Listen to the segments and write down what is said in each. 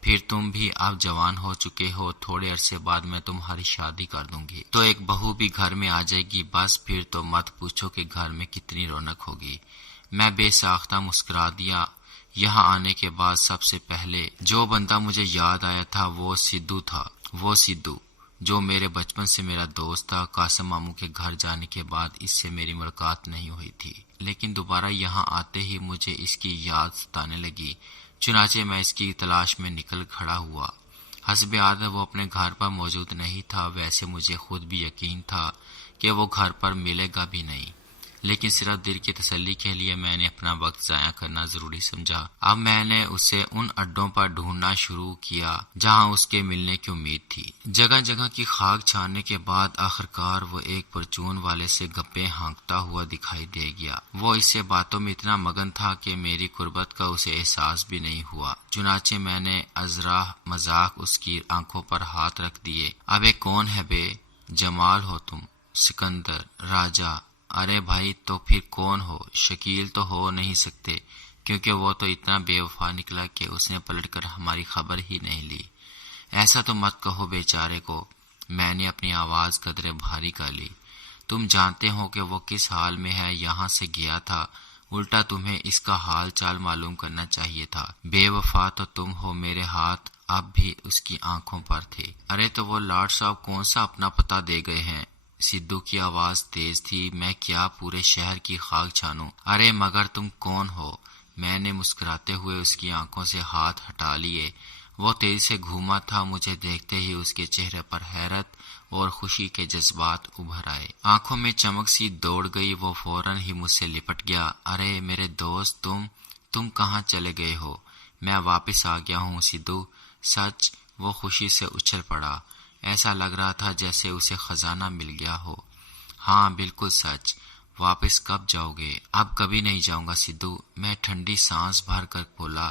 پھر تم بھی اب جوان ہو چکے ہو، تھوڑے عرصے بعد میں تمہاری شادی کر دوں گی تو ایک بہو بھی گھر میں آ جائے گی، بس پھر تو مت پوچھو کہ گھر میں کتنی رونق ہوگی۔ میں بے ساختہ مسکرا دیا۔ یہاں آنے کے بعد سب سے پہلے جو بندہ مجھے یاد آیا تھا وہ سدھو تھا، وہ سدھو جو میرے بچپن سے میرا دوست تھا۔ قاسم ماموں کے گھر جانے کے بعد اس سے میری ملاقات نہیں ہوئی تھی، لیکن دوبارہ یہاں آتے ہی مجھے اس کی یاد ستانے لگی، چنانچہ میں اس کی تلاش میں نکل کھڑا ہوا۔ حسب عادت وہ اپنے گھر پر موجود نہیں تھا، ویسے مجھے خود بھی یقین تھا کہ وہ گھر پر ملے گا بھی نہیں، لیکن صرف دل کی تسلی کے لیے میں نے اپنا وقت ضائع کرنا ضروری سمجھا۔ اب میں نے اسے ان اڈوں پر ڈھونڈنا شروع کیا جہاں اس کے ملنے کی امید تھی۔ جگہ جگہ کی خاک چھاننے کے بعد آخرکار وہ ایک پرچون والے سے گپیں ہانکتا ہوا دکھائی دے گیا۔ وہ اس سے باتوں میں اتنا مگن تھا کہ میری قربت کا اسے احساس بھی نہیں ہوا، چنانچہ میں نے ازراہ مذاق اس کی آنکھوں پر ہاتھ رکھ دیے۔ ابے کون ہے بے؟ جمال ہو تم؟ سکندر؟ راجہ؟ ارے بھائی تو پھر کون ہو؟ شکیل تو ہو نہیں سکتے، کیونکہ وہ تو اتنا بے وفا نکلا کہ اس نے پلٹ کر ہماری خبر ہی نہیں لی۔ ایسا تو مت کہو بیچارے کو، میں نے اپنی آواز قدرے بھاری کر لی۔ تم جانتے ہو کہ وہ کس حال میں ہے، یہاں سے گیا تھا، الٹا تمہیں اس کا حال چال معلوم کرنا چاہیے تھا۔ بے وفا تو تم ہو، میرے ہاتھ اب بھی اس کی آنکھوں پر تھے۔ ارے تو وہ لاٹ صاحب کون سا اپنا پتہ دے گئے ہیں؟ سدھو کی آواز تیز تھی۔ میں کیا پورے شہر کی خاک چھانوں؟ ارے مگر تم کون ہو؟ میں نے مسکراتے ہوئے اس کی آنکھوں سے ہاتھ ہٹا لیے۔ وہ تیزی سے گھوما تھا، مجھے دیکھتے ہی اس کے چہرے پر حیرت اور خوشی کے جذبات ابھر آئے، آنکھوں میں چمک سی دوڑ گئی۔ وہ فوراً ہی مجھ سے لپٹ گیا۔ ارے میرے دوست، تم کہاں چلے گئے ہو؟ میں واپس آ گیا ہوں سدھو۔ سچ؟ وہ خوشی سے اچھل پڑا، ایسا لگ رہا تھا جیسے اسے خزانہ مل گیا ہو۔ ہاں بالکل سچ۔ واپس کب جاؤ گے؟ اب کبھی نہیں جاؤں گا سدھو، میں ٹھنڈی سانس بھر کر بولا۔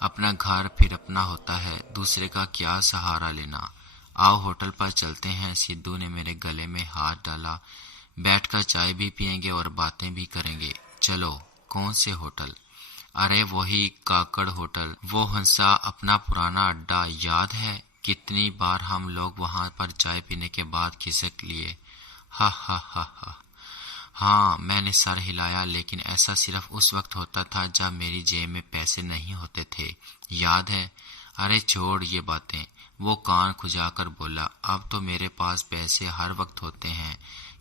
اپنا گھر پھر اپنا ہوتا ہے، دوسرے کا کیا سہارا لینا۔ آؤ ہوٹل پر چلتے ہیں۔ سدھو نے میرے گلے میں ہاتھ ڈالا۔ بیٹھ کر چائے بھی پئیں گے اور باتیں بھی کریں گے۔ چلو۔ کون سے ہوٹل؟ ارے وہی کاکڑ ہوٹل، وہ ہنسا۔ اپنا پرانا اڈا یاد ہے؟ کتنی بار ہم لوگ وہاں پر چائے پینے کے بعد کھسک لیے۔ ہا ہا ہا ہا۔ ہاں، میں نے سر ہلایا، لیکن ایسا صرف اس وقت ہوتا تھا جب میری جیب میں پیسے نہیں ہوتے تھے، یاد ہے؟ ارے چھوڑ یہ باتیں، وہ کان کھجا کر بولا۔ اب تو میرے پاس پیسے ہر وقت ہوتے ہیں،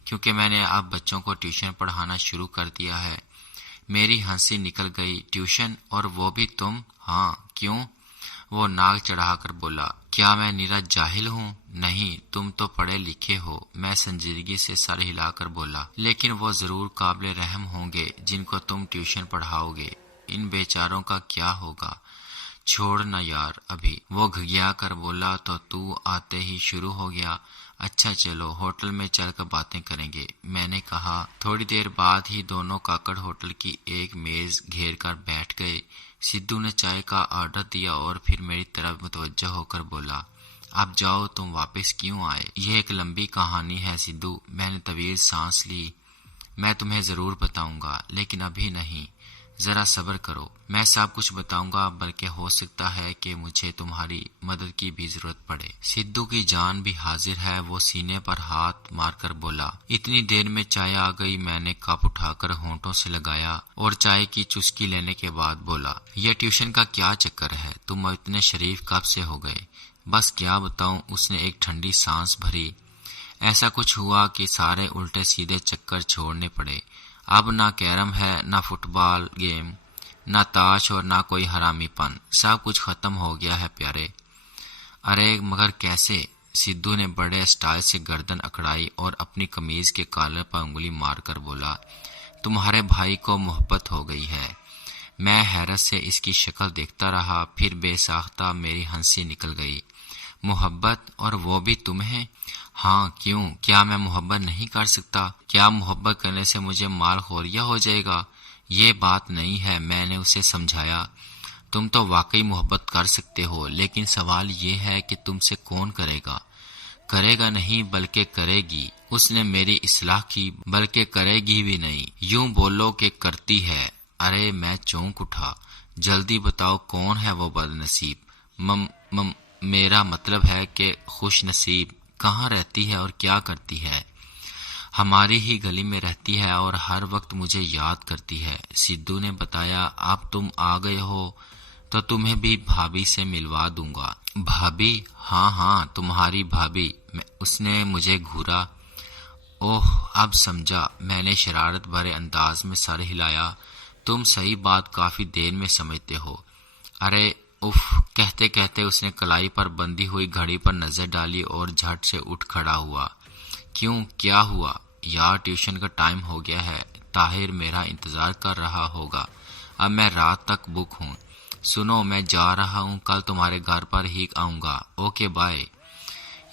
کیونکہ میں نے اب بچوں کو ٹیوشن پڑھانا شروع کر دیا ہے۔ میری ہنسی نکل گئی۔ ٹیوشن؟ اور وہ بھی تم؟ ہاں۔ کیوں؟ وہ ناک چڑھا کر بولا۔ کیا میں نرا جاہل ہوں؟ نہیں، تم تو پڑھے لکھے ہو، میں سنجیدگی سے سر ہلا کر بولا۔ لیکن وہ ضرور قابل رحم ہوں گے جن کو تم ٹیوشن پڑھاؤ گے، ان بیچاروں کا کیا ہوگا؟ چھوڑ نہ یار ابھی، وہ گھگیا کر بولا۔ تو آتے ہی شروع ہو گیا۔ اچھا چلو ہوٹل میں چل کر باتیں کریں گے، میں نے کہا۔ تھوڑی دیر بعد ہی دونوں کاکڑ ہوٹل کی ایک میز گھیر کر بیٹھ گئے۔ سدھو نے چائے کا آرڈر دیا اور پھر میری طرف متوجہ ہو کر بولا، اب جاؤ، تم واپس کیوں آئے؟ یہ ایک لمبی کہانی ہے سدھو۔ میں نے طویل سانس لی۔ میں تمہیں ضرور بتاؤں گا، لیکن ابھی نہیں، ذرا صبر کرو۔ میں سب کچھ بتاؤں گا، بلکہ ہو سکتا ہے کہ مجھے تمہاری مدد کی بھی ضرورت پڑے۔ سدھو کی جان بھی حاضر ہے، وہ سینے پر ہاتھ مار کر بولا۔ اتنی دیر میں چائے آ گئی۔ میں نے کپ اٹھا کر ہونٹوں سے لگایا اور چائے کی چسکی لینے کے بعد بولا، یہ ٹیوشن کا کیا چکر ہے؟ تم اتنے شریف کب سے ہو گئے؟ بس کیا بتاؤں، اس نے ایک ٹھنڈی سانس بھری۔ ایسا کچھ ہوا کہ سارے الٹے سیدھے چکر چھوڑنے پڑے۔ اب نہ کیرم ہے، نہ فٹ بال گیم، نہ تاش اور نہ کوئی حرامی پن، سب کچھ ختم ہو گیا ہے پیارے۔ ارے مگر کیسے؟ سدھو نے بڑے اسٹائل سے گردن اکڑائی اور اپنی قمیض کے کالر پر انگلی مار کر بولا، تمہارے بھائی کو محبت ہو گئی ہے۔ میں حیرت سے اس کی شکل دیکھتا رہا، پھر بے ساختہ میری ہنسی نکل گئی۔ محبت؟ اور وہ بھی تمہیں؟ ہاں، کیوں؟ کیا میں محبت نہیں کر سکتا؟ کیا محبت کرنے سے مجھے مال خوریا ہو جائے گا؟ یہ بات نہیں ہے، میں نے اسے سمجھایا۔ تم تو واقعی محبت کر سکتے ہو، لیکن سوال یہ ہے کہ تم سے کون کرے گا؟ کرے گا نہیں بلکہ کرے گی۔ اس نے میری اصلاح کی، بلکہ کرے گی بھی نہیں، یوں بولو کہ کرتی ہے۔ ارے میں چونک اٹھا۔ جلدی بتاؤ کون ہے وہ بد نصیب؟ میرا مطلب ہے کہ خوش نصیب کہاں رہتی ہے اور کیا کرتی ہے؟ ہماری ہی گلی میں رہتی ہے اور ہر وقت مجھے یاد کرتی ہے۔ سدھو نے بتایا، اب تم آ گئے ہو تو تمہیں بھی بھابھی سے ملوا دوں گا۔ بھابھی؟ ہاں ہاں، تمہاری بھابھی۔ اس نے مجھے گھورا۔ اوہ، اب سمجھا۔ میں نے شرارت بھرے انداز میں سر ہلایا۔ تم صحیح بات کافی دیر میں سمجھتے ہو۔ ارے اف، کہتے کہتے اس نے کلائی پر بندھی ہوئی گھڑی پر نظر ڈالی اور جھٹ سے اٹھ کھڑا ہوا۔ کیوں، کیا ہوا؟ یار ٹیوشن کا ٹائم ہو گیا ہے، طاہر میرا انتظار کر رہا ہوگا، اب میں رات تک بک ہوں۔ سنو، میں جا رہا ہوں، کل تمہارے گھر پر ہی آؤں گا، اوکے بائے۔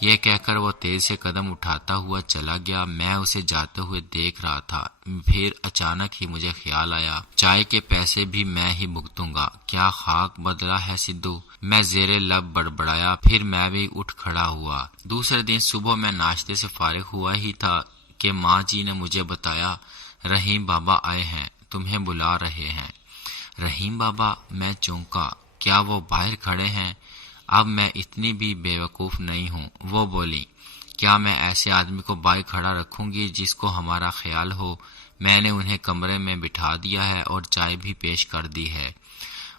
یہ کہہ کر وہ تیز سے قدم اٹھاتا ہوا چلا گیا۔ میں اسے جاتے ہوئے دیکھ رہا تھا، پھر اچانک ہی مجھے خیال آیا، چائے کے پیسے بھی میں ہی بھگتوں گا۔ کیا خاک بدلا ہے سدھو؟ میں زیر لب بڑبڑایا، پھر میں بھی اٹھ کھڑا ہوا۔ دوسرے دن صبح میں ناشتے سے فارغ ہوا ہی تھا کہ ماں جی نے مجھے بتایا، رحیم بابا آئے ہیں، تمہیں بلا رہے ہیں۔ رحیم بابا؟ میں چونکا، کیا وہ باہر کھڑے ہیں؟ اب میں اتنی بھی بے وقوف نہیں ہوں۔ وہ بولی، کیا میں ایسے آدمی کو باہر کھڑا رکھوں گی جس کو ہمارا خیال ہو؟ میں نے انہیں کمرے میں بٹھا دیا ہے اور چائے بھی پیش کر دی ہے۔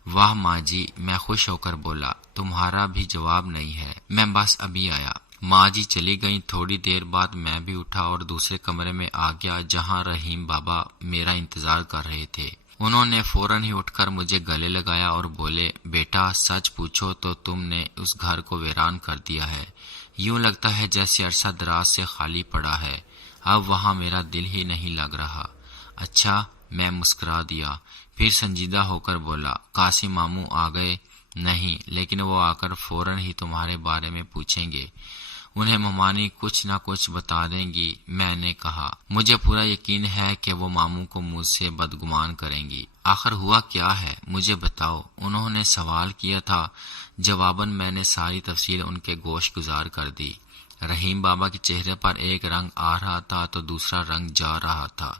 واہ ماں جی، میں خوش ہو کر بولا، تمہارا بھی جواب نہیں ہے، میں بس ابھی آیا۔ ماں جی چلی گئیں۔ تھوڑی دیر بعد میں بھی اٹھا اور دوسرے کمرے میں آ گیا جہاں رحیم بابا میرا انتظار کر رہے تھے۔ انہوں نے فوراً ہی اٹھ کر مجھے گلے لگایا اور بولے، بیٹا سچ پوچھو تو تم نے اس گھر کو ویران کر دیا ہے، یوں لگتا ہے جیسے عرصہ دراز سے خالی پڑا ہے، اب وہاں میرا دل ہی نہیں لگ رہا۔ اچھا، میں مسکرا دیا، پھر سنجیدہ ہو کر بولا، قاسم ماموں آ گئے؟ نہیں، لیکن وہ آ کر فوراً ہی تمہارے بارے میں پوچھیں گے، انہیں ممانی کچھ نہ کچھ بتا دیں گی۔ میں نے کہا، مجھے پورا یقین ہے کہ وہ ماموں کو مجھ سے بدگمان کریں گی۔ آخر ہوا کیا ہے، مجھے بتاؤ، انہوں نے سوال کیا تھا۔ جواباً میں نے ساری تفصیل ان کے گوش گزار کر دی۔ رحیم بابا کے چہرے پر ایک رنگ آ رہا تھا تو دوسرا رنگ جا رہا تھا،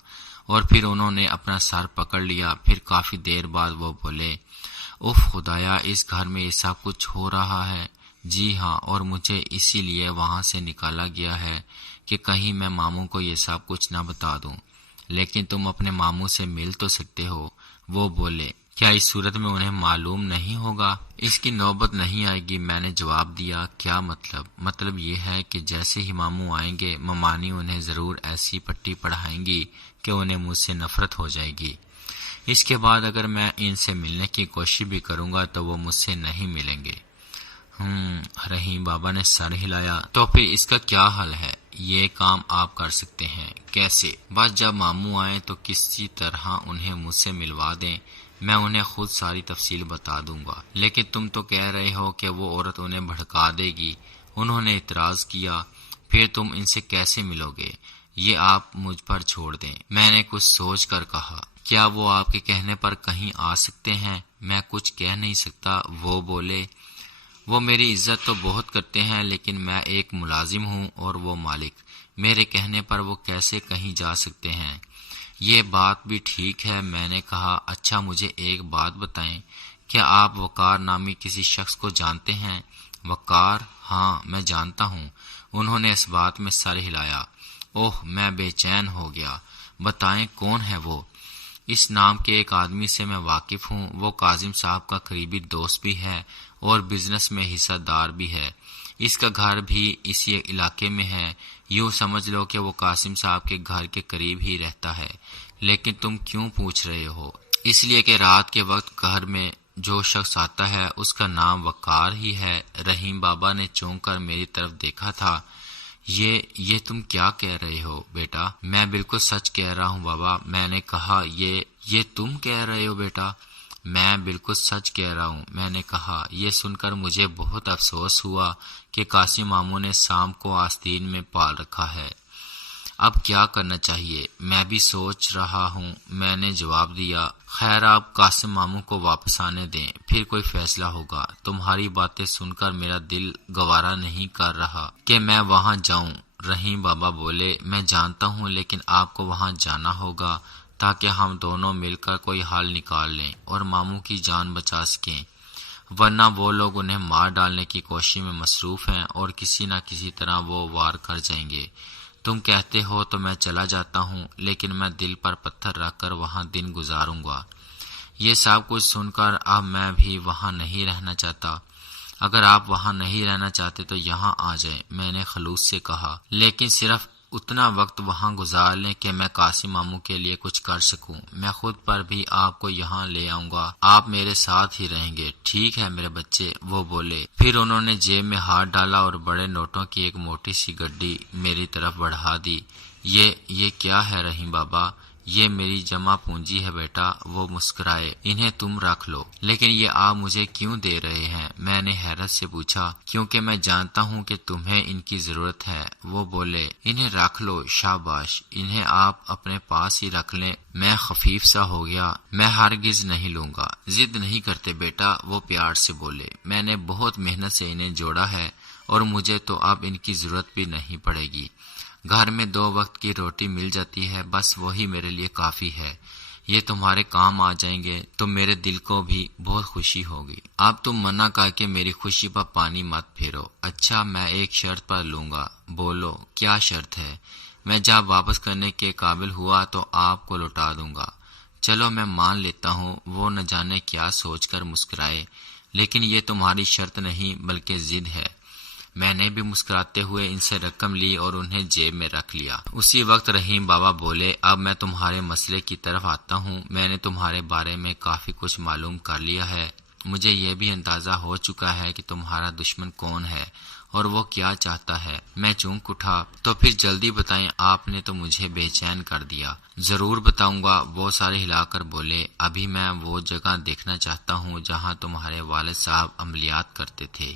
اور پھر انہوں نے اپنا سر پکڑ لیا۔ پھر کافی دیر بعد وہ بولے، اف خدایا، اس گھر میں یہ سب کچھ ہو رہا ہے؟ جی ہاں، اور مجھے اسی لیے وہاں سے نکالا گیا ہے کہ کہیں میں ماموں کو یہ سب کچھ نہ بتا دوں۔ لیکن تم اپنے ماموں سے مل تو سکتے ہو۔ وہ بولے، کیا اس صورت میں انہیں معلوم نہیں ہوگا؟ اس کی نوبت نہیں آئے گی، میں نے جواب دیا۔ کیا مطلب؟ مطلب یہ ہے کہ جیسے ہی ماموں آئیں گے، ممانی انہیں ضرور ایسی پٹی پڑھائیں گی کہ انہیں مجھ سے نفرت ہو جائے گی۔ اس کے بعد اگر میں ان سے ملنے کی کوشش بھی کروں گا تو وہ مجھ سے نہیں ملیں گے۔ رحیم بابا نے سر ہلایا۔ تو پھر اس کا کیا حل ہے؟ یہ کام آپ کر سکتے ہیں۔ کیسے؟ بس جب ماموں آئیں تو کسی طرح انہیں مجھ سے ملوا دیں، میں انہیں خود ساری تفصیل بتا دوں گا۔ لیکن تم تو کہہ رہے ہو کہ وہ عورت انہیں بھڑکا دے گی، انہوں نے اعتراض کیا۔ پھر تم ان سے کیسے ملو گے؟ یہ آپ مجھ پر چھوڑ دیں، میں نے کچھ سوچ کر کہا۔ کیا وہ آپ کے کہنے پر کہیں آ سکتے ہیں؟ میں کچھ کہہ نہیں سکتا۔ وہ بولے، وہ میری عزت تو بہت کرتے ہیں، لیکن میں ایک ملازم ہوں اور وہ مالک، میرے کہنے پر وہ کیسے کہیں جا سکتے ہیں؟ یہ بات بھی ٹھیک ہے، میں نے کہا۔ اچھا مجھے ایک بات بتائیں، کیا آپ وقار نامی کسی شخص کو جانتے ہیں؟ وقار؟ ہاں، میں جانتا ہوں۔ انہوں نے اس بات میں سر ہلایا۔ اوہ، میں بے چین ہو گیا۔ بتائیں کون ہے وہ؟ اس نام کے ایک آدمی سے میں واقف ہوں، وہ کاظم صاحب کا قریبی دوست بھی ہے اور بزنس میں حصہ دار بھی ہے۔ اس کا گھر بھی اسی علاقے میں ہے، یوں سمجھ لو کہ وہ قاسم صاحب کے گھر کے قریب ہی رہتا ہے۔ لیکن تم کیوں پوچھ رہے ہو؟ اس لیے کہ رات کے وقت گھر میں جو شخص آتا ہے اس کا نام وقار ہی ہے۔ رحیم بابا نے چونک کر میری طرف دیکھا تھا۔ یہ تم کیا کہہ رہے ہو بیٹا؟ میں بالکل سچ کہہ رہا ہوں بابا، میں نے کہا۔ یہ تم کہہ رہے ہو بیٹا؟ میں بالکل سچ کہہ رہا ہوں، میں نے کہا۔ یہ سن کر مجھے بہت افسوس ہوا کہ قاسم ماموں نے سام کو آستین میں پال رکھا ہے۔ اب کیا کرنا چاہیے؟ میں بھی سوچ رہا ہوں، میں نے جواب دیا۔ خیر، آپ قاسم ماموں کو واپس آنے دیں، پھر کوئی فیصلہ ہوگا۔ تمہاری باتیں سن کر میرا دل گوارا نہیں کر رہا کہ میں وہاں جاؤں۔ رحیم بابا بولے، میں جانتا ہوں، لیکن آپ کو وہاں جانا ہوگا تاکہ ہم دونوں مل کر کوئی حل نکال لیں اور ماموں کی جان بچا سکیں۔ ورنہ وہ لوگ انہیں مار ڈالنے کی کوشش میں مصروف ہیں اور کسی نہ کسی طرح وہ وار کر جائیں گے۔ تم کہتے ہو تو میں چلا جاتا ہوں، لیکن میں دل پر پتھر رکھ کر وہاں دن گزاروں گا۔ یہ سب کچھ سن کر اب میں بھی وہاں نہیں رہنا چاہتا۔ اگر آپ وہاں نہیں رہنا چاہتے تو یہاں آ جائیں، میں نے خلوص سے کہا، لیکن صرف اتنا وقت وہاں گزار لیں کہ میں قاسم ماموں کے لیے کچھ کر سکوں۔ میں خود پر بھی آپ کو یہاں لے آؤں گا، آپ میرے ساتھ ہی رہیں گے، ٹھیک ہے میرے بچے؟ وہ بولے۔ پھر انہوں نے جیب میں ہاتھ ڈالا اور بڑے نوٹوں کی ایک موٹی سی گڈی میری طرف بڑھا دی۔ یہ کیا ہے رحیم بابا؟ یہ میری جمع پونجی ہے بیٹا، وہ مسکرائے، انہیں تم رکھ لو۔ لیکن یہ آپ مجھے کیوں دے رہے ہیں؟ میں نے حیرت سے پوچھا۔ کیونکہ میں جانتا ہوں کہ تمہیں ان کی ضرورت ہے، وہ بولے۔ انہیں رکھ لو، شاباش، انہیں آپ اپنے پاس ہی رکھ لیں۔ میں خفیف سا ہو گیا۔ میں ہرگز نہیں لوں گا۔ ضد نہیں کرتے بیٹا، وہ پیار سے بولے، میں نے بہت محنت سے انہیں جوڑا ہے اور مجھے تو اب ان کی ضرورت بھی نہیں پڑے گی۔ گھر میں 2 وقت کی روٹی مل جاتی ہے، بس وہی میرے لیے کافی ہے۔ یہ تمہارے کام آ جائیں گے تو میرے دل کو بھی بہت خوشی ہوگی۔ اب تم منع کر کے میری خوشی پر پانی مت پھیرو۔ اچھا، میں ایک شرط پر لوں گا۔ بولو، کیا شرط ہے؟ میں جب واپس کرنے کے قابل ہوا تو آپ کو لوٹا دوں گا۔ چلو میں مان لیتا ہوں، وہ نہ جانے کیا سوچ کر مسکرائے، لیکن یہ تمہاری شرط نہیں بلکہ ضد ہے۔ میں نے بھی مسکراتے ہوئے ان سے رقم لی اور انہیں جیب میں رکھ لیا۔ اسی وقت رحیم بابا بولے، اب میں تمہارے مسئلے کی طرف آتا ہوں۔ میں نے تمہارے بارے میں کافی کچھ معلوم کر لیا ہے۔ مجھے یہ بھی اندازہ ہو چکا ہے کہ تمہارا دشمن کون ہے اور وہ کیا چاہتا ہے۔ میں چونک اٹھا۔ تو پھر جلدی بتائیں، آپ نے تو مجھے بے چین کر دیا۔ ضرور بتاؤں گا، وہ سارے ہلا کر بولے۔ ابھی میں وہ جگہ دیکھنا چاہتا ہوں جہاں تمہارے والد صاحب عملیات کرتے تھے۔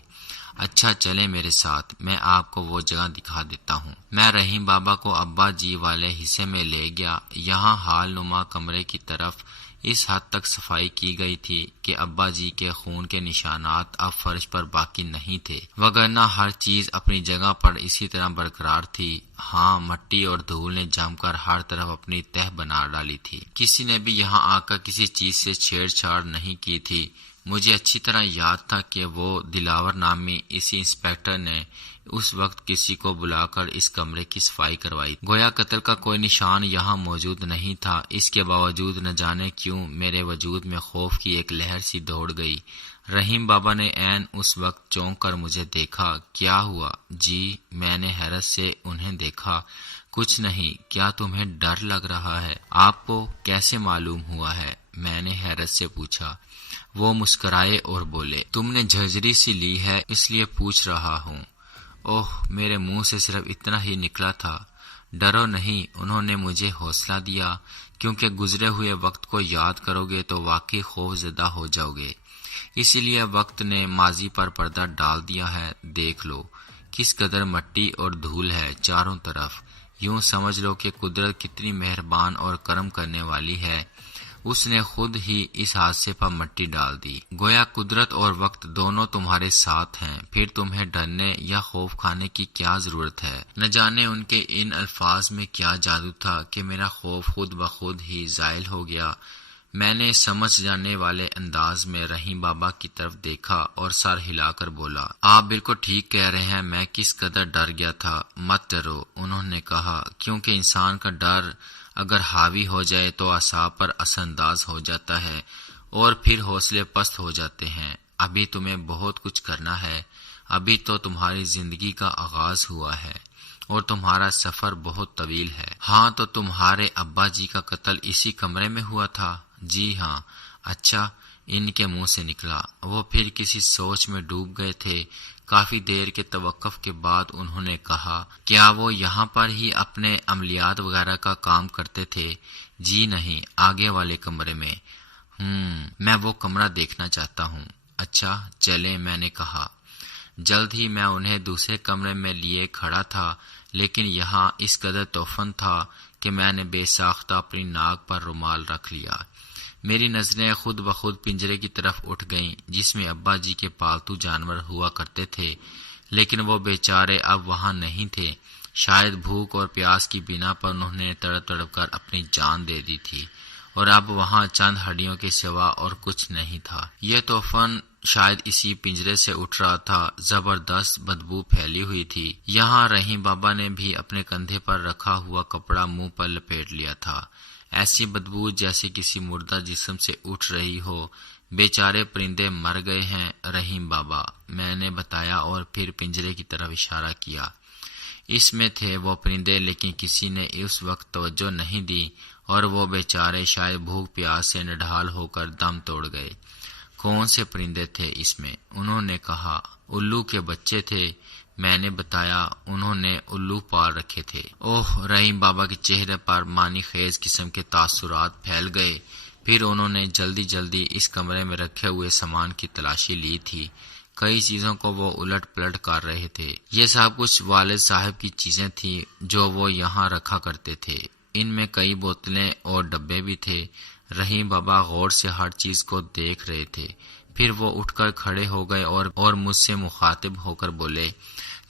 اچھا، چلیں میرے ساتھ، میں آپ کو وہ جگہ دکھا دیتا ہوں۔ میں رحیم بابا کو ابا جی والے حصے میں لے گیا۔ یہاں حال نما کمرے کی طرف اس حد تک صفائی کی گئی تھی کہ ابا جی کے خون کے نشانات اب فرش پر باقی نہیں تھے، وگرنہ ہر چیز اپنی جگہ پر اسی طرح برقرار تھی۔ ہاں، مٹی اور دھول نے جم کر ہر طرف اپنی تہ بنا ڈالی تھی۔ کسی نے بھی یہاں آ کر کسی چیز سے چھیڑ چھاڑ نہیں کی تھی۔ مجھے اچھی طرح یاد تھا کہ وہ دلاور نامی اسی انسپکٹر نے اس وقت کسی کو بلا کر اس کمرے کی صفائی کروائی۔ گویا قتل کا کوئی نشان یہاں موجود نہیں تھا۔ اس کے باوجود نہ جانے کیوں میرے وجود میں خوف کی ایک لہر سی دوڑ گئی۔ رحیم بابا نے عین اس وقت چونک کر مجھے دیکھا۔ کیا ہوا جی؟ میں نے حیرت سے انہیں دیکھا۔ کچھ نہیں۔ کیا تمہیں ڈر لگ رہا ہے؟ آپ کو کیسے معلوم ہوا ہے؟ میں نے حیرت سے پوچھا۔ وہ مسکرائے اور بولے، تم نے جھرجری سی لی ہے اس لیے پوچھ رہا ہوں۔ اوہ، میرے منہ سے صرف اتنا ہی نکلا تھا۔ ڈرو نہیں، انہوں نے مجھے حوصلہ دیا، کیونکہ گزرے ہوئے وقت کو یاد کرو گے تو واقعی خوف زدہ ہو جاؤ گے۔ اسی لیے وقت نے ماضی پر پردہ ڈال دیا ہے۔ دیکھ لو کس قدر مٹی اور دھول ہے چاروں طرف۔ یوں سمجھ لو کہ قدرت کتنی مہربان اور کرم کرنے والی ہے، اس نے خود ہی اس حادثے پر مٹی ڈال دی۔ گویا قدرت اور وقت دونوں تمہارے ساتھ ہیں، پھر تمہیں ڈرنے یا خوف کھانے کی کیا ضرورت ہے؟ نہ جانے ان کے ان الفاظ میں کیا جادو تھا کہ میرا خوف خود بخود ہی زائل ہو گیا۔ میں نے سمجھ جانے والے انداز میں رحیم بابا کی طرف دیکھا اور سر ہلا کر بولا، آپ بالکل ٹھیک کہہ رہے ہیں، میں کس قدر ڈر گیا تھا۔ مت ڈرو، انہوں نے کہا، کیونکہ انسان کا ڈر اگر حاوی ہو جائے تو اعصاب پر اثر انداز ہو جاتا ہے اور پھر حوصلے پست ہو جاتے ہیں۔ ابھی تمہیں بہت کچھ کرنا ہے، ابھی تو تمہاری زندگی کا آغاز ہوا ہے اور تمہارا سفر بہت طویل ہے۔ ہاں، تو تمہارے ابا جی کا قتل اسی کمرے میں ہوا تھا؟ جی ہاں۔ اچھا، ان کے منہ سے نکلا۔ وہ پھر کسی سوچ میں ڈوب گئے تھے۔ کافی دیر کے توقف کے بعد انہوں نے کہا، کیا وہ یہاں پر ہی اپنے عملیات وغیرہ کا کام کرتے تھے؟ جی نہیں، آگے والے کمرے میں۔ میں وہ کمرہ دیکھنا چاہتا ہوں۔ اچھا، چلیں، میں نے کہا۔ جلد ہی میں انہیں دوسرے کمرے میں لیے کھڑا تھا، لیکن یہاں اس قدر توفن تھا کہ میں نے بے ساختہ اپنی ناک پر رومال رکھ لیا۔ میری نظریں خود بخود پنجرے کی طرف اٹھ گئیں جس میں ابا جی کے پالتو جانور ہوا کرتے تھے، لیکن وہ بیچارے اب وہاں نہیں تھے۔ شاید بھوک اور پیاس کی بنا پر انہوں نے تڑپ تڑپ کر اپنی جان دے دی تھی اور اب وہاں چند ہڈیوں کے سوا اور کچھ نہیں تھا۔ یہ توفن شاید اسی پنجرے سے اٹھ رہا تھا۔ زبردست بدبو پھیلی ہوئی تھی۔ یہاں رحیم بابا نے بھی اپنے کندھے پر رکھا ہوا کپڑا منہ پر لپیٹ لیا تھا۔ ایسی بدبو جیسے کسی مردہ جسم سے اٹھ رہی ہو۔ بیچارے پرندے مر گئے ہیں رحیم بابا، میں نے بتایا اور پھر پنجرے کی طرف اشارہ کیا۔ اس میں تھے وہ پرندے، لیکن کسی نے اس وقت توجہ نہیں دی اور وہ بیچارے شاید بھوک پیاس سے نڈھال ہو کر دم توڑ گئے۔ کون سے پرندے تھے اس میں؟ انہوں نے کہا الو کے بچے تھے۔ میں نے بتایا انہوں نے الو پال رکھے تھے۔ اوہ، رحیم بابا کے چہرے پر معنی خیز قسم کے تاثرات پھیل گئے۔ پھر انہوں نے جلدی جلدی اس کمرے میں رکھے ہوئے سامان کی تلاشی لی تھی۔ کئی چیزوں کو وہ الٹ پلٹ کر رہے تھے۔ یہ سب کچھ والد صاحب کی چیزیں تھیں جو وہ یہاں رکھا کرتے تھے۔ ان میں کئی بوتلیں اور ڈبے بھی تھے۔ رحیم بابا غور سے ہر چیز کو دیکھ رہے تھے۔ پھر وہ اٹھ کر کھڑے ہو گئے اور مجھ سے مخاطب ہو کر بولے،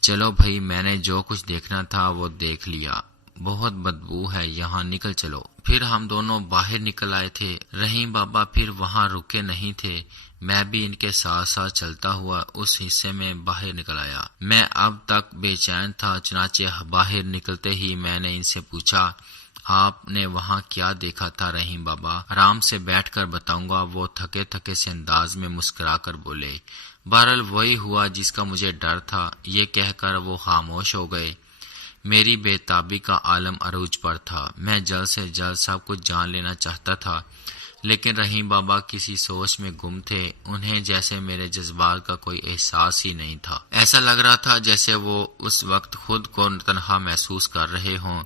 چلو بھائی، میں نے جو کچھ دیکھنا تھا وہ دیکھ لیا۔ بہت بدبو ہے یہاں، نکل چلو۔ پھر ہم دونوں باہر نکل آئے تھے۔ رحیم بابا پھر وہاں رکے نہیں تھے۔ میں بھی ان کے ساتھ ساتھ چلتا ہوا اس حصے میں باہر نکل آیا۔ میں اب تک بے چین تھا، چنانچہ باہر نکلتے ہی میں نے ان سے پوچھا، آپ نے وہاں کیا دیکھا تھا رحیم بابا؟ آرام سے بیٹھ کر بتاؤں گا، وہ تھکے تھکے سے انداز میں مسکرا کر بولے۔ بہرحال وہی ہوا جس کا مجھے ڈر تھا۔ یہ کہہ کر وہ خاموش ہو گئے۔ میری بے تابی کا عالم عروج پر تھا۔ میں جلد سے جلد سب کچھ جان لینا چاہتا تھا، لیکن رحیم بابا کسی سوچ میں گم تھے۔ انہیں جیسے میرے جذبات کا کوئی احساس ہی نہیں تھا۔ ایسا لگ رہا تھا جیسے وہ اس وقت خود کو تنہا محسوس کر رہے ہوں۔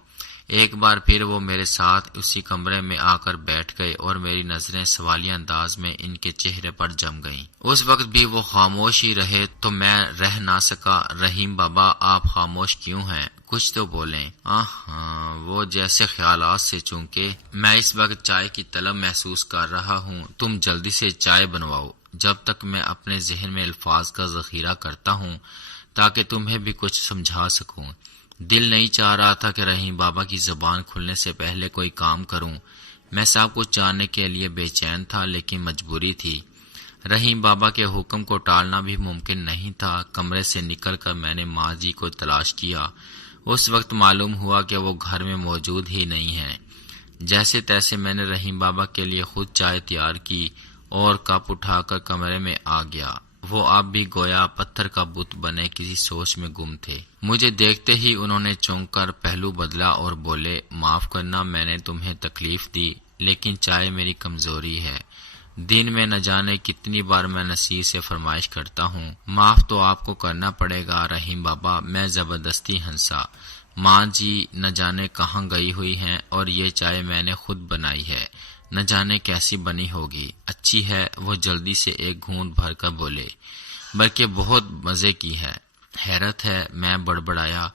ایک بار پھر وہ میرے ساتھ اسی کمرے میں آ کر بیٹھ گئے اور میری نظریں سوالیہ انداز میں ان کے چہرے پر جم گئیں۔ اس وقت بھی وہ خاموش ہی رہے تو میں رہ نہ سکا۔ رحیم بابا، آپ خاموش کیوں ہیں؟ کچھ تو بولیں۔ ہاں، وہ جیسے خیالات سے چونکے میں اس وقت چائے کی طلب محسوس کر رہا ہوں۔ تم جلدی سے چائے بنواؤ جب تک میں اپنے ذہن میں الفاظ کا ذخیرہ کرتا ہوں تاکہ تمہیں بھی کچھ سمجھا سکوں۔ دل نہیں چاہ رہا تھا کہ رحیم بابا کی زبان کھلنے سے پہلے کوئی کام کروں۔ میں سب کچھ جاننے کے لیے بے چین تھا، لیکن مجبوری تھی۔ رحیم بابا کے حکم کو ٹالنا بھی ممکن نہیں تھا۔ کمرے سے نکل کر میں نے ماں جی کو تلاش کیا۔ اس وقت معلوم ہوا کہ وہ گھر میں موجود ہی نہیں ہیں۔ جیسے تیسے میں نے رحیم بابا کے لیے خود چائے تیار کی اور کپ اٹھا کر کمرے میں آ گیا۔ وہ اب بھی گویا پتھر کا بت بنے کسی سوچ میں گم تھے۔ مجھے دیکھتے ہی انہوں نے چونک کر پہلو بدلا اور بولے، معاف کرنا میں نے تمہیں تکلیف دی، لیکن چائے میری کمزوری ہے۔ دن میں نہ جانے کتنی بار میں نصیر سے فرمائش کرتا ہوں، معاف تو آپ کو کرنا پڑے گا رحیم بابا۔ میں زبردستی ہنسا۔ ماں جی نہ جانے کہاں گئی ہوئی ہیں اور یہ چائے میں نے خود بنائی ہے، نہ جانے کیسی بنی ہوگی۔ اچھی ہے، وہ جلدی سے ایک گھونٹ بھر کر بولے، بلکہ بہت مزے کی ہے۔ حیرت ہے، میں بڑبڑایا۔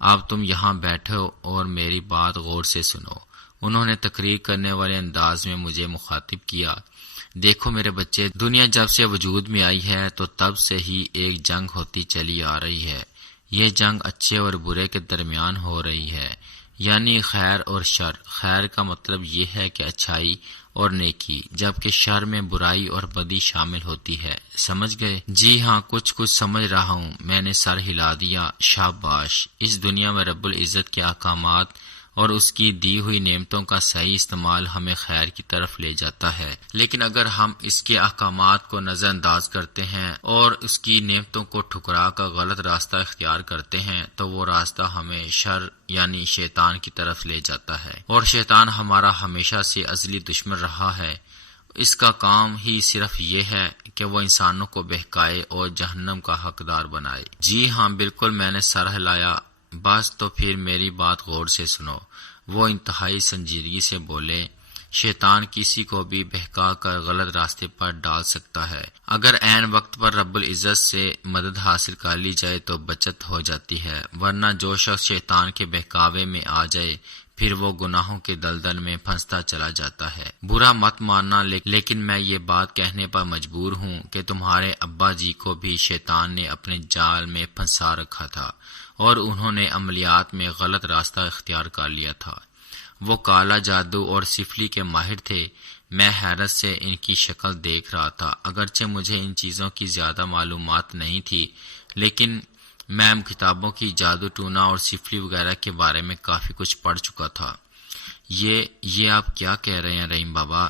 اب تم یہاں بیٹھو اور میری بات غور سے سنو۔ انہوں نے تقریر کرنے والے انداز میں مجھے مخاطب کیا۔ دیکھو میرے بچے، دنیا جب سے وجود میں آئی ہے تو تب سے ہی ایک جنگ ہوتی چلی آ رہی ہے۔ یہ جنگ اچھے اور برے کے درمیان ہو رہی ہے، یعنی خیر اور شر۔ خیر کا مطلب یہ ہے کہ اچھائی اور نیکی، جبکہ شر میں برائی اور بدی شامل ہوتی ہے۔ سمجھ گئے؟ جی ہاں، کچھ سمجھ رہا ہوں، میں نے سر ہلا دیا۔ شاباش، اس دنیا میں رب العزت کے احکامات اور اس کی دی ہوئی نعمتوں کا صحیح استعمال ہمیں خیر کی طرف لے جاتا ہے، لیکن اگر ہم اس کے احکامات کو نظر انداز کرتے ہیں اور اس کی نعمتوں کو ٹھکرا کر غلط راستہ اختیار کرتے ہیں تو وہ راستہ ہمیں شر یعنی شیطان کی طرف لے جاتا ہے، اور شیطان ہمارا ہمیشہ سے ازلی دشمن رہا ہے۔ اس کا کام ہی صرف یہ ہے کہ وہ انسانوں کو بہکائے اور جہنم کا حقدار بنائے۔ جی ہاں بالکل، میں نے سر ہلایا۔ بس تو پھر میری بات غور سے سنو۔ وہ انتہائی سنجیدگی سے بولے، شیطان کسی کو بھی بہکا کر غلط راستے پر ڈال سکتا ہے۔ اگر عین وقت پر رب العزت سے مدد حاصل کر لی جائے تو بچت ہو جاتی ہے، ورنہ جو شخص شیطان کے بہکاوے میں آ جائے پھر وہ گناہوں کے دلدل میں پھنستا چلا جاتا ہے۔ برا مت ماننا، لیکن میں یہ بات کہنے پر مجبور ہوں کہ تمہارے ابا جی کو بھی شیطان نے اپنے جال میں پھنسا رکھا تھا اور انہوں نے عملیات میں غلط راستہ اختیار کر لیا تھا۔ وہ کالا جادو اور سفلی کے ماہر تھے۔ میں حیرت سے ان کی شکل دیکھ رہا تھا۔ اگرچہ مجھے ان چیزوں کی زیادہ معلومات نہیں تھی، لیکن میں کتابوں کی جادو ٹونا اور سفلی وغیرہ کے بارے میں کافی کچھ پڑھ چکا تھا۔ یہ آپ کیا کہہ رہے ہیں رحیم بابا؟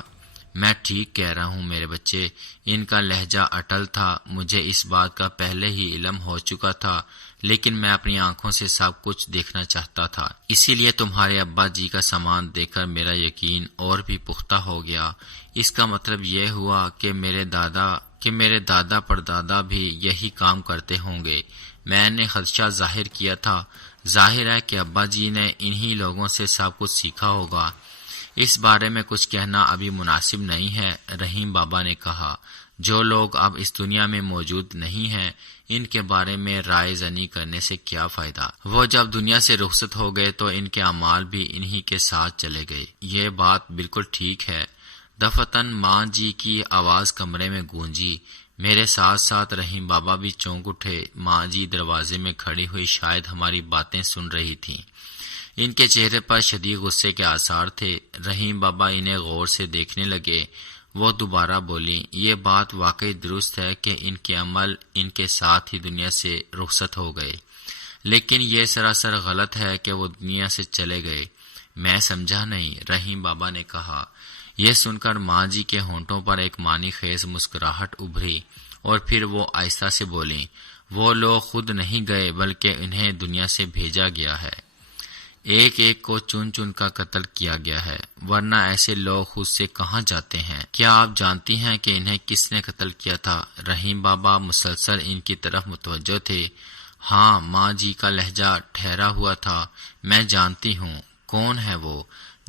میں ٹھیک کہہ رہا ہوں میرے بچے، ان کا لہجہ اٹل تھا۔ مجھے اس بات کا پہلے ہی علم ہو چکا تھا، لیکن میں اپنی آنکھوں سے سب کچھ دیکھنا چاہتا تھا۔ اسی لیے تمہارے ابا جی کا سامان دیکھ کر میرا یقین اور بھی پختہ ہو گیا۔ اس کا مطلب یہ ہوا کہ میرے دادا پردادا بھی یہی کام کرتے ہوں گے۔ میں نے خدشہ ظاہر کیا تھا۔ ظاہر ہے کہ ابا جی نے انہی لوگوں سے سب کچھ سیکھا ہوگا۔ اس بارے میں کچھ کہنا ابھی مناسب نہیں ہے، رحیم بابا نے کہا۔ جو لوگ اب اس دنیا میں موجود نہیں ہیں، ان کے بارے میں رائے زنی کرنے سے کیا فائدہ؟ وہ جب دنیا سے رخصت ہو گئے تو ان کے اعمال بھی انہی کے ساتھ چلے گئے۔ یہ بات بالکل ٹھیک ہے۔ دفتن ماں جی کی آواز کمرے میں گونجی۔ میرے ساتھ ساتھ رحیم بابا بھی چونک اٹھے۔ ماں جی دروازے میں کھڑی ہوئی شاید ہماری باتیں سن رہی تھیں۔ ان کے چہرے پر شدید غصے کے آثار تھے۔ رحیم بابا انہیں غور سے دیکھنے لگے۔ وہ دوبارہ بولی، یہ بات واقعی درست ہے کہ ان کے عمل ان کے ساتھ ہی دنیا سے رخصت ہو گئے، لیکن یہ سراسر غلط ہے کہ وہ دنیا سے چلے گئے۔ میں سمجھا نہیں، رحیم بابا نے کہا۔ یہ سن کر ماں جی کے ہونٹوں پر ایک معنی خیز مسکراہٹ ابھری اور پھر وہ آہستہ سے بولیں، وہ لوگ خود نہیں گئے بلکہ انہیں دنیا سے بھیجا گیا ہے۔ ایک ایک کو چن چن کا قتل کیا گیا ہے، ورنہ ایسے لوگ خود سے کہاں جاتے ہیں؟ کیا آپ جانتی ہیں کہ انہیں کس نے قتل کیا تھا؟ رحیم بابا مسلسل ان کی طرف متوجہ تھے۔ ہاں، ماں جی کا لہجہ ٹھہرا ہوا تھا۔ میں جانتی ہوں۔ کون ہے وہ؟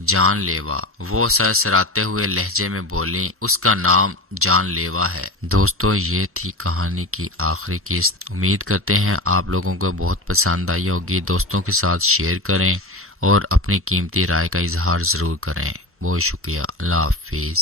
جان لیوا۔ وہ سر سراتے ہوئے لہجے میں بولی، اس کا نام جان لیوا ہے۔ دوستو، یہ تھی کہانی کی آخری قسط۔ امید کرتے ہیں آپ لوگوں کو بہت پسند آئی ہوگی۔ دوستوں کے ساتھ شیئر کریں اور اپنی قیمتی رائے کا اظہار ضرور کریں۔ بہت شکریہ۔ اللہ حافظ۔